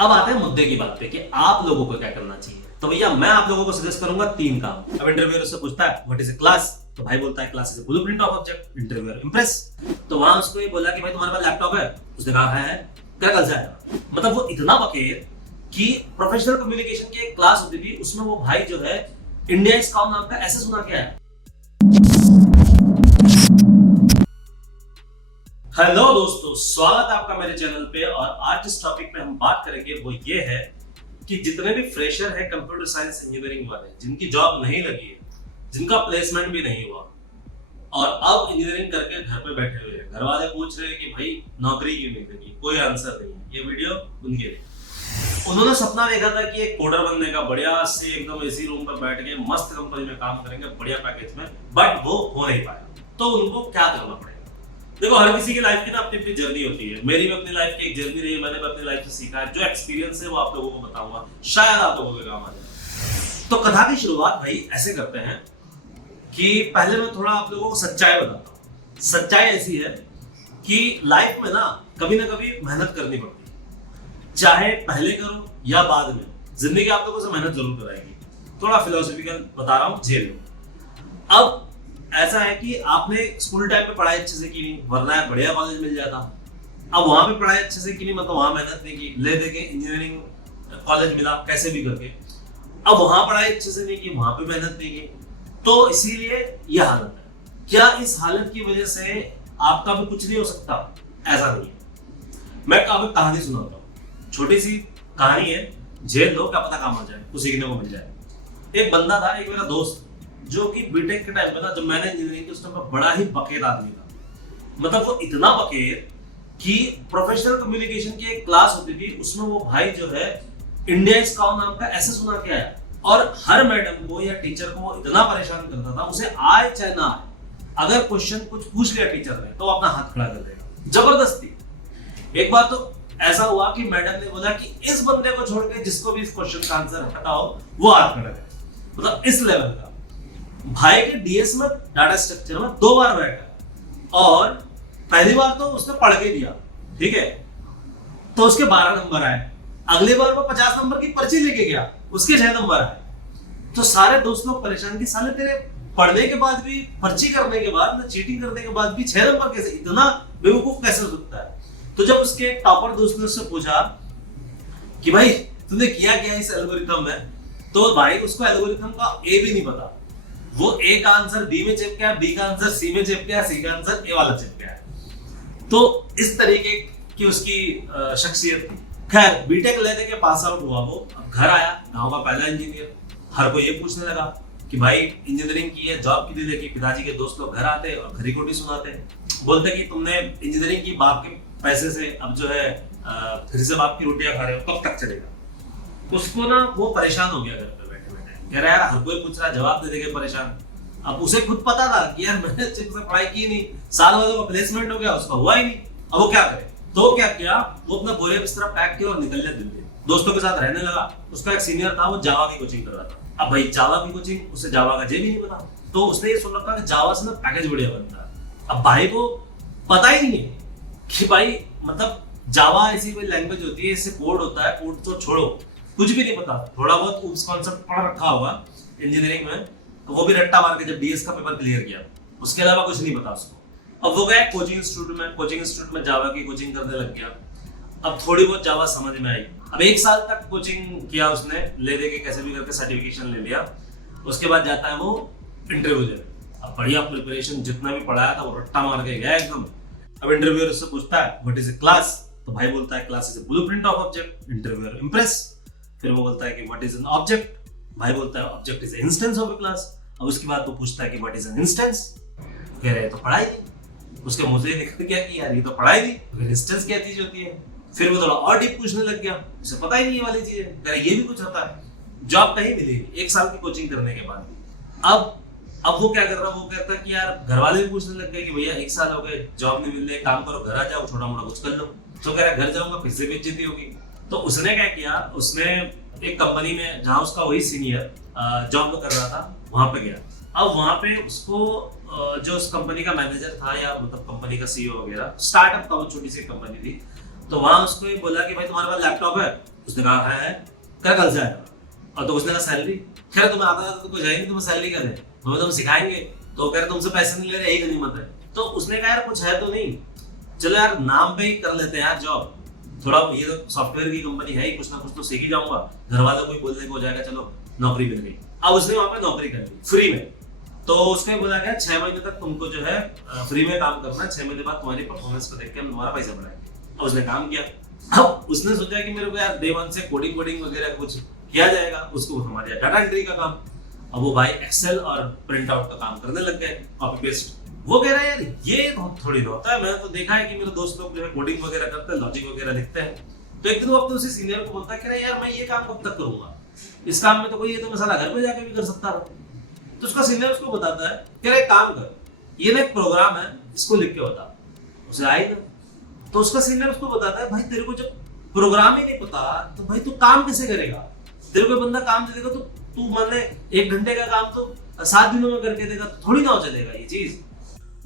अब आते हैं मुद्दे की बात पे कि आप लोगों को क्या करना चाहिए। तो भैया मैं आप लोगों को सजेस्ट करूंगा 3 काम। अब इंटरव्यूअर उससे पूछता है व्हाट इज ए क्लास, तो भाई बोलता है class is a blueprint of object. Interviewer Impress. तो वहां उसको ये बोला कि भाई तुम्हारे पास लैपटॉप है, उसने कहा है क्या कल से आएगा। मतलब वो इतना बकेर कि प्रोफेशनल कम्युनिकेशन की एक क्लास होती थी, उसमें वो भाई जो है इंडिया इज कॉम नाम का ऐसे सुना के आया। हेलो दोस्तों, स्वागत है आपका मेरे चैनल पे। और आज जिस टॉपिक पे हम बात करेंगे वो ये है कि जितने भी फ्रेशर है कंप्यूटर साइंस इंजीनियरिंग वाले, जिनकी जॉब नहीं लगी है, जिनका प्लेसमेंट भी नहीं हुआ और अब इंजीनियरिंग करके घर पे बैठे हुए हैं, घर वाले पूछ रहे हैं कि भाई नौकरी क्यों नहीं लगी, कोई आंसर नहीं है। ये वीडियो उनके लिए। उन्होंने सपना देखा था कि एक कोडर बनने का, बढ़िया से एकदम एसी रूम पर बैठ के मस्त कंपनी में काम करेंगे बढ़िया पैकेज में, बट वो हो नहीं पाया। तो उनको क्या करना पड़ेगा? देखो, हर किसी की लाइफ की ना अपनी अपनी जर्नी होती है। मेरी भी अपनी लाइफ की एक जर्नी रही है, मैंने भी अपनी लाइफ से सीखा है। जो एक्सपीरियंस है वो आप लोगों को बताऊंगा, शायद आप लोगों के काम आ जाए। तो कथा की शुरुआत भाई ऐसे करते हैं कि पहले मैं थोड़ा आप लोगों को सच्चाई बताता हूँ। सच्चाई ऐसी है कि लाइफ में ना कभी मेहनत करनी पड़ती है, चाहे पहले करो या बाद में, जिंदगी आप लोगों से मेहनत जरूर कराएगी। थोड़ा फिलोसॉफिकल बता रहा हूँ, झेल लो। अब ऐसा है कि आपने स्कूल टाइम पे पढ़ाई अच्छे से की नहीं, वरना बढ़िया कॉलेज मिल जाता। अब वहां पे पढ़ाई अच्छे से की नहीं, मतलब वहां मेहनत नहीं की, ले दे के इंजीनियरिंग कॉलेज मिला कैसे भी करके। अब वहां पढ़ाई अच्छे से नहीं की, वहां पे मेहनत नहीं की, तो इसीलिए यह हालत है। क्या इस हालत की वजह से आपका भी कुछ नहीं हो सकता? ऐसा नहीं है। मैं आपको कहानी सुनाता हूँ, छोटी सी कहानी है, झेल लो, क्या पता काम आ जाए, कुछ सीखने को मिल जाए। एक बंदा था, एक मेरा दोस्त, जो कि बीटेक के टाइम पे था, जब मैंने इंजीनियरिंग की, उस टाइम पे बड़ा ही बकेर आदमी था। मतलब वो इतना बकेर कि प्रोफेशनल कम्युनिकेशन की एक क्लास होती थी, उसमें वो भाई जो है इंडिया इज कॉम नाम का ऐसे सुना के आया। और हर मैडम को या टीचर को वो इतना परेशान करता था, उसे आए चाहे ना आए, अगर क्वेश्चन कुछ पूछ लिया टीचर ने तो अपना हाथ खड़ा कर देगा जबरदस्ती। एक बार तो ऐसा हुआ कि मैडम ने बोला कि इस बंदे को छोड़ के जिसको भी इस क्वेश्चन का आंसर पता हो वो हाथ खड़ा करे। मतलब इस लेवल का भाई के डीएस में, डाटा स्ट्रक्चर में 2 बार बैठा, और पहली बार तो उसने पढ़ के दिया, ठीक है, तो उसके 12 नंबर आए। अगली बार वो 50 नंबर की पर्ची लेके गया, उसके 6 नंबर आए। तो सारे दोस्त लोग परेशान कि साले तेरे पढ़ने के बाद भी, पर्ची करने के बाद, चीटिंग करने के बाद भी 6 नंबर कैसे, इतना बेवकूफ कैसे हो सकता है? तो जब उसके टॉपर दोस्त ने उससे पूछा कि भाई तूने किया क्या इस एल्गोरिथम में, तो भाई उसको एल्गोरिथम का ए भी नहीं पता। वो ए का आंसर बी में चिपका, बी का आंसर सी में चिपका, सी का आंसर ए वाला चिपका है। तो इस तरीके की उसकी शख्सियत थी। खैर, बीटेक लेने के पास आउट हुआ वो, अब घर आया, गांव का पहला इंजीनियर। हर कोई ये पूछने लगा कि भाई इंजीनियरिंग की है, जॉब की देखी। पिताजी के दोस्त लोग घर आते और घरी कोटी सुनाते, बोलते कि तुमने इंजीनियरिंग की बाप के पैसे से, अब जो है फिर से बाप की रोटियां खा रहे हो, कब तक चलेगा? उसको ना वो परेशान हो गया घर पे कह रहा है, यार हर कोई पूछ रहा, जवाब दे देके परेशान। अब उसे खुद पता था कि यार मैंने अच्छे से पढ़ाई की नहीं, साल वालों का प्लेसमेंट हो गया, उसका हुआ ही नहीं। अब वो क्या करे? तो क्या किया, वो अपना बोरे बिस्तरा पैक किया और निकल गया दिल्ली, दोस्तों के साथ रहने लगा। उसका एक सीनियर था, वो जावा की कोचिंग कर रहा था। अब भाई जावा की कोचिंग, उसे जावा का जे भी नहीं पता, तो उसने ये सुन रखा कि जावा से ना पैकेज बढ़िया बनता है। अब भाई को पता ही नहीं है कि भाई मतलब जावा ऐसी कोई लैंग्वेज होती है, इससे कोड होता है, कोड तो छोड़ो, कुछ भी नहीं पता। थोड़ा बहुत उस कॉन्सेप्ट पढ़ रखा होगा इंजीनियरिंग में, तो वो भी रट्टा मार के जब डीएस का पेपर क्लियर किया, उसके अलावा कुछ नहीं पता उसको। अब वो गया कोचिंग इंस्टीट्यूट में जावा की कोचिंग करने लग गया। अब थोड़ी बहुत जावा समझ में आई। अब 1 साल तक कोचिंग किया उसने, ले दे के कैसे भी करके सर्टिफिकेशन ले लिया। उसके बाद जाता है वो इंटरव्यू देने। अब बढ़िया प्रिपरेशन, जितना भी पढ़ाया था वो रट्टा मार के गया एकदम। अब इंटरव्यूअर उससे पूछता है व्हाट इज ए क्लास, तो भाई बोलता है class is a blueprint of object. Interviewer Impress. फिर वो बोलता है कि व्हाट इज एन ऑब्जेक्ट, भाई बोलता है object is instance of a class. अब उसके बाद वो पूछता है कि व्हाट इज एन इंस्टेंस, कह रहे तो पढ़ाई थी। उसके मुंह से निकल गया कि यार ये तो पढ़ाई थी, फिर इंस्टेंस क्या चीज होती है। फिर वो थोड़ा और डीप पूछने लग गया, उसे पता ही नहीं ये वाली चीज है, कह रहे ये भी कुछ होता है। जॉब कहीं मिलेगी 1 साल की कोचिंग करने के बाद। अब वो क्या कर रहा है, वो कहता है कि यार घर वाले भी पूछने लग गए कि भैया 1 साल हो गए, जॉब नहीं मिल रही, काम करो, घर आ जाओ, छोटा मोटा कुछ कर लो। तो कह रहा है घर जाऊंगा फिर से बेइज्जती होगी। तो उसने क्या किया, उसने एक कंपनी में, जहां उसका वही सीनियर जॉब कर रहा था, वहां पे गया। अब वहां पे उसको जो उस कंपनी का मैनेजर था, या मतलब कंपनी का सीईओ वगैरह, स्टार्टअप था वो, छोटी सी कंपनी थी, तो वहां उसको ये बोला कि भाई तुम्हारे पास लैपटॉप है, उसने कहा है क्या कल से आएगा? और तो उसने कहा सैलरी, कह रहे तुम्हें आता है तो कोई जाएंगे, तुम्हें सैलरी क्या दे, तुम्हें तुम सिखाएंगे। तो कह रहे तुमसे पैसे नहीं ले रहे, यही गनीमत है। तो उसने कहा यार कुछ है तो नहीं, चलो यार नाम पे ही कर लेते हैं यार जॉब, थोड़ा ये तो सॉफ्टवेयर की कंपनी है ही, कुछ ना कुछ तो सीख ही जाऊंगा, घर वालों को भी बोलने को हो जाएगा, चलो नौकरी मिल गई। अब उसने वहां पे नौकरी कर ली फ्री में। तो उसने बोला गया 6 महीने तक तुमको जो है फ्री में काम करना है, 6 महीने बाद तुम्हारी परफॉर्मेंस को देख के हम तुम्हारा पैसा बढ़ाएंगे। और उसने काम किया। अब उसने सोचा कि मेरे को यार डे वन से कोडिंग वगैरह कुछ किया जाएगा, उसको हमारे डाटा एंट्री का काम। अब वो भाई एक्सेल और प्रिंट आउट का काम करने लग गए, कॉपी पेस्ट। वो कह रहा है यार ये थोड़ी ना होता है, मैंने तो देखा है कि मेरे दोस्त लोग जो है कोडिंग वगैरह करते हैं, लॉजिक वगैरह लिखते हैं। तो एक दिन वो अपने उसी सीनियर को बोलता है कि यार मैं ये काम कब तक करूंगा, इस काम में तो कोई, ये तो मैं साला घर पे जाके भी कर सकता था। तो उसका सीनियर उसको बताता है कि एक काम कर, ये ना एक प्रोग्राम है, इसको लिख के बता। उसे आई ना, तो उसका सीनियर उसको बताता है भाई तेरे को जब प्रोग्राम ही नहीं पता तो भाई तू काम कैसे करेगा? तेरे को बंदा काम दे देगा तो तू मान ले 1 घंटे का काम तो 7 दिनों में करके देगा, तो थोड़ी ना हो चलेगा ये चीज।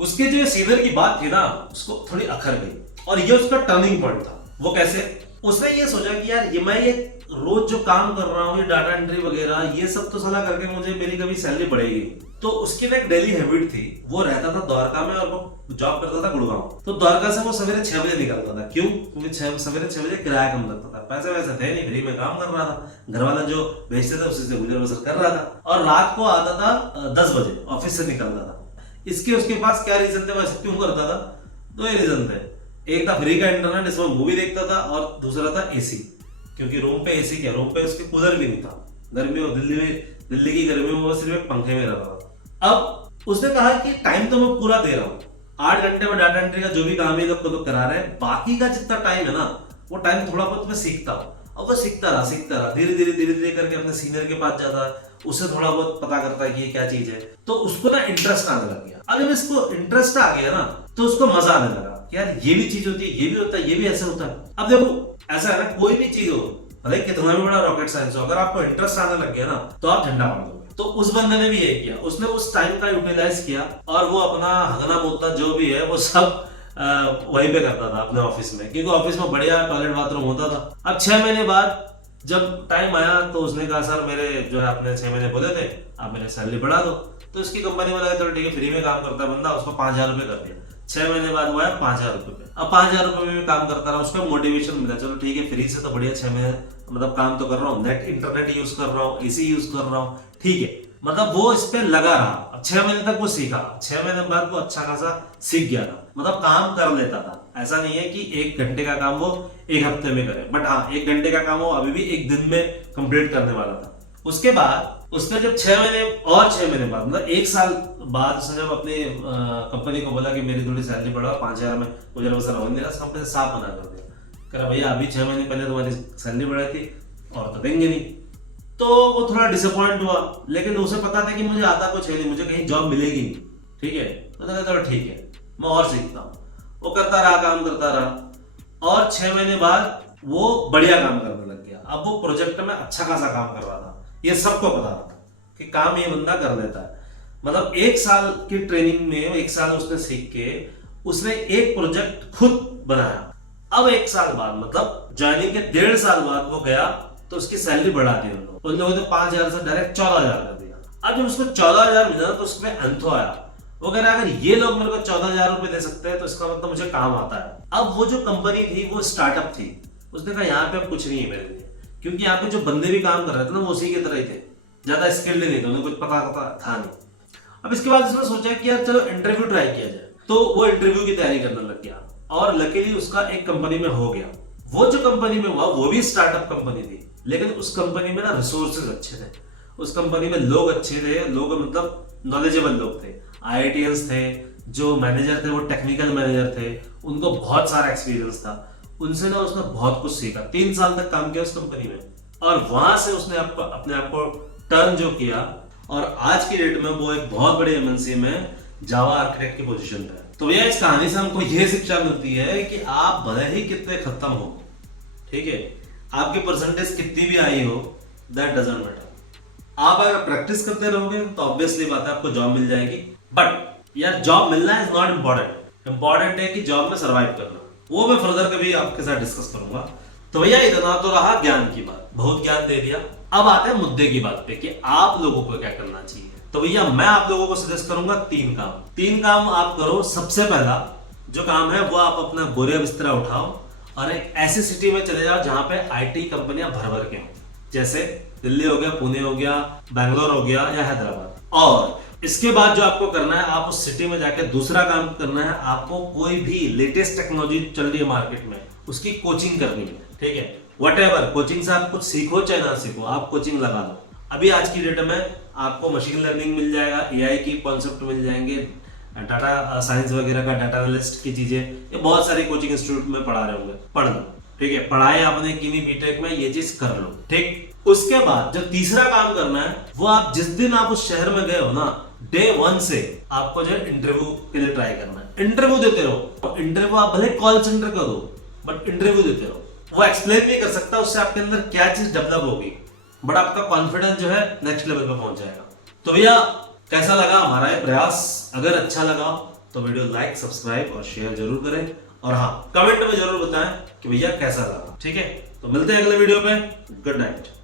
उसके जो सीनियर की बात थी ना, उसको थोड़ी अखर गई और ये उसका टर्निंग पॉइंट था। वो कैसे? उसने ये सोचा कि यार ये मैं ये रोज जो काम कर रहा हूँ, ये डाटा एंट्री वगैरह ये सब तो साला करके मुझे मेरी कभी सैलरी बढ़ेगी। तो उसकी ना एक डेली हैबिट थी, वो रहता था द्वारका में और वो जॉब करता था गुड़गांव। तो द्वारका से वो सवेरे 6 बजे निकलता था। क्यों? क्योंकि सवेरे 6 बजे किराया कम लगता था, पैसे वैसे थे नहीं, फ्री में काम कर रहा था, घर वाला जो भेजते थे उसी से गुजर बसर कर रहा था। और रात को आता था 10 बजे ऑफिस से निकलता था। इसके उसके पास क्या रीजन थे, वैसे क्यों करता था? 2 ही रीजन थे। एक था फ्री का इंटरनेट, इसमें मूवी देखता था, और दूसरा था एसी, क्योंकि रूम पे एसी क्या, रूम पे उसके कूलर भी नहीं था। गर्मी हो दिल्ली की गर्मी में वो सिर्फ एक पंखे में रहता था। अब उसने कहा कि टाइम तो मैं पूरा दे रहा हूँ, 8 घंटे में डाटा एंट्री का जो भी काम है लोग तो करा रहे हैं, बाकी का जितना टाइम है ना वो टाइम थोड़ा बहुत मैं सीखता हूँ। और वो सीखता रहा धीरे धीरे करके अपने सीनियर के पास जाता, उससे थोड़ा बहुत पता करता है कि ये क्या चीज है। तो उसको ना इंटरेस्ट आने लग गया। अब जब इसको इंटरेस्ट आ गया ना तो उसको मजा आने लगा, यार ये भी चीज होती है, ये भी होता है, ये भी ऐसे होता है। अब देखो ऐसा है ना, कोई भी चीज हो भले कितना भी बड़ा रॉकेट साइंस हो, अगर आपको इंटरेस्ट आने लग गया ना तो आप झंडा मार दोगे। तो उस बंदे ने भी यही किया, उसने उस टाइम का यूटिलाइज किया और वो अपना हगना मुद्दा जो भी है वो सब वहीं पे करता था अपने ऑफिस में, क्योंकि ऑफिस में बढ़िया टॉयलेट बाथरूम होता था। अब 6 महीने बाद जब टाइम आया तो उसने कहा सर मेरे जो है आपने 6 महीने बोले थे, आप मेरे सैलरी बढ़ा दो। तो इसकी कंपनी में लगा चलो ठीक है, फ्री में काम करता है बंदा, उसको 5,000 रुपए कर दिया। 6 महीने बाद वो है 5,000 रुपए पे। अब 5,000 रुपए में काम करता रहा, उसको मोटिवेशन मिला, चलो ठीक है फ्री से तो बढ़िया 6 महीने मतलब काम तो कर रहा हूँ, नेट इंटरनेट यूज कर रहा हूँ, एसी यूज कर रहा हूँ, ठीक है। मतलब वो इस पे लगा रहा। अब 6 महीने तक वो सीखा, 6 महीने बाद वो अच्छा खासा सीख गया था, मतलब काम कर लेता था। ऐसा नहीं है कि 1 घंटे का काम वो 1 हफ्ते में करे, बट हाँ 1 घंटे का काम वो अभी भी 1 दिन में कंप्लीट करने वाला था। उसके बाद उसने जब 6 महीने और 6 महीने बाद मतलब 1 साल बाद उसने जब अपनी कंपनी को बोला कि मेरी थोड़ी सैलरी बढ़ाओ, 5,000 में गुजर बसर हो नहीं रहा, कंपनी साफ मना कर दिया, कह रहा भैया अभी 6 महीने पहले तुम्हारी सैलरी बढ़ाई थी और तो देंगे नहीं। तो वो थोड़ा डिसअपॉइंट हुआ, लेकिन उसे पता था कि मुझे आता कुछ है नहीं, मुझे कहीं जॉब मिलेगी नहीं, ठीक है। तो चलो ठीक है मैं और सीखता हूँ। वो करता रहा, काम करता रहा और 6 महीने बाद वो बढ़िया काम करने लग गया। अब वो प्रोजेक्ट में अच्छा खासा काम कर रहा था, ये सबको पता था कि काम ये बंदा कर लेता है। मतलब 1 साल की ट्रेनिंग में 1 साल उसने सीख के उसने एक प्रोजेक्ट खुद बनाया। अब 1 साल बाद मतलब ज्वाइनिंग के 1.5 साल बाद वो गया तो उसकी सैलरी बढ़ा दी उन लोगों ने 5,000 से डायरेक्ट 14,000 कर दिया। अब जब उसको 14,000 मिला तो उसमें अंथो आया, वो कह रहा अगर ये लोग मेरे को 14,000 रुपए दे सकते हैं तो इसका मतलब मुझे काम आता है। अब वो जो कंपनी थी वो स्टार्टअप थी, उसने कहा यहाँ पे अब कुछ नहीं है मेरे लिए, क्योंकि यहाँ पे जो बंदे भी काम कर रहे थे ना वो उसी की तरह ही थे, ज्यादा स्किल्ड नहीं थे, उन्हें कुछ पता था नहीं। अब इसके बाद उसने सोचा कि यार चलो इंटरव्यू ट्राई किया जाए, तो वो इंटरव्यू की तैयारी करने लग गया और लकीली उसका एक कंपनी में हो गया। वो जो कंपनी में हुआ वो भी स्टार्टअप कंपनी थी, लेकिन उस कंपनी में ना रिसोर्सेज अच्छे थे, उस कंपनी में लोग अच्छे थे, लोग मतलब नॉलेजेबल लोग थे, IITians थे, जो मैनेजर थे वो टेक्निकल मैनेजर थे, उनको बहुत सारा एक्सपीरियंस था। उनसे ना उसने बहुत कुछ सीखा, 3 साल तक काम किया उस कंपनी में और वहां से उसने अपने आप को टर्न जो किया और आज की डेट में वो एक बहुत बड़ी MNC में जावा आर्किटेक्ट की पोजीशन पे है। तो भैया इस कहानी से हमको ये शिक्षा मिलती है कि आप भले ही कितने खत्म हो, ठीक है, आपकी परसेंटेज कितनी भी आई हो, दैट डजंट मैटर। आप अगर प्रैक्टिस करते रहोगे तो ऑब्वियसली बात है आपको जॉब मिल जाएगी। बट यार जॉब मिलना इज नॉट इम्पोर्टेंट है कि जॉब में सर्वाइव करना, वो मैं फर्दर कभी आपके साथ डिस्कस करूंगा। तो भैया इतना तो रहा ज्ञान की बात, बहुत ज्ञान दे दिया। अब आते हैं मुद्दे की बात पे कि आप लोगों को क्या करना चाहिए। तो भैया मैं आप लोगों को सजेस्ट करूंगा 3 काम आप करो। सबसे पहला जो काम है वो आप अपना बोरिया बिस्तरा उठाओ और एक ऐसी सिटी में चले जाओ जहां पे आईटी कंपनियां भर भर के हों, जैसे दिल्ली हो गया, पुणे हो गया, बैंगलोर हो गया या हैदराबाद। और इसके बाद जो आपको करना है, आप उस सिटी में जाके दूसरा काम करना है, आपको कोई भी लेटेस्ट टेक्नोलॉजी चल रही है मार्केट में उसकी कोचिंग करनी है। ठीक है, व्हाटएवर कोचिंग से आप कुछ सीखो चाहे ना सीखो, आप कोचिंग लगा लो। अभी आज की डेट में आपको मशीन लर्निंग मिल जाएगा, एआई की कॉन्सेप्ट मिल जाएंगे, डाटा साइंस वगैरह का, डाटा एनालिस्ट की चीजें, ये बहुत सारे कोचिंग इंस्टीट्यूट में पढ़ा रहे होंगे, पढ़ लो। ठीक है, पढ़ाई आपने की नहीं बीटेक में, ये चीज कर लो। ठीक, उसके बाद जो तीसरा काम करना है वो आप जिस दिन आप उस शहर में गए हो ना, डे 1 से आपको जो इंटरव्यू के लिए ट्राई करना है। इंटरव्यू देते रहो, इंटरव्यू आप भले कॉल सेंटर का दो बट इंटरव्यू देते रहो। वो एक्सप्लेन नहीं कर सकता उससे आपके अंदर क्या चीज डेवलप होगी, बट आपका कॉन्फिडेंस जो है नेक्स्ट लेवल पे पहुंच जाएगा। तो भैया कैसा लगा हमारा ये प्रयास? अगर अच्छा लगा तो वीडियो लाइक, सब्सक्राइब और शेयर जरूर करें, और हाँ कमेंट में जरूर बताएं कि भैया कैसा लगा। ठीक है, तो मिलते हैं अगले वीडियो पे। Good night.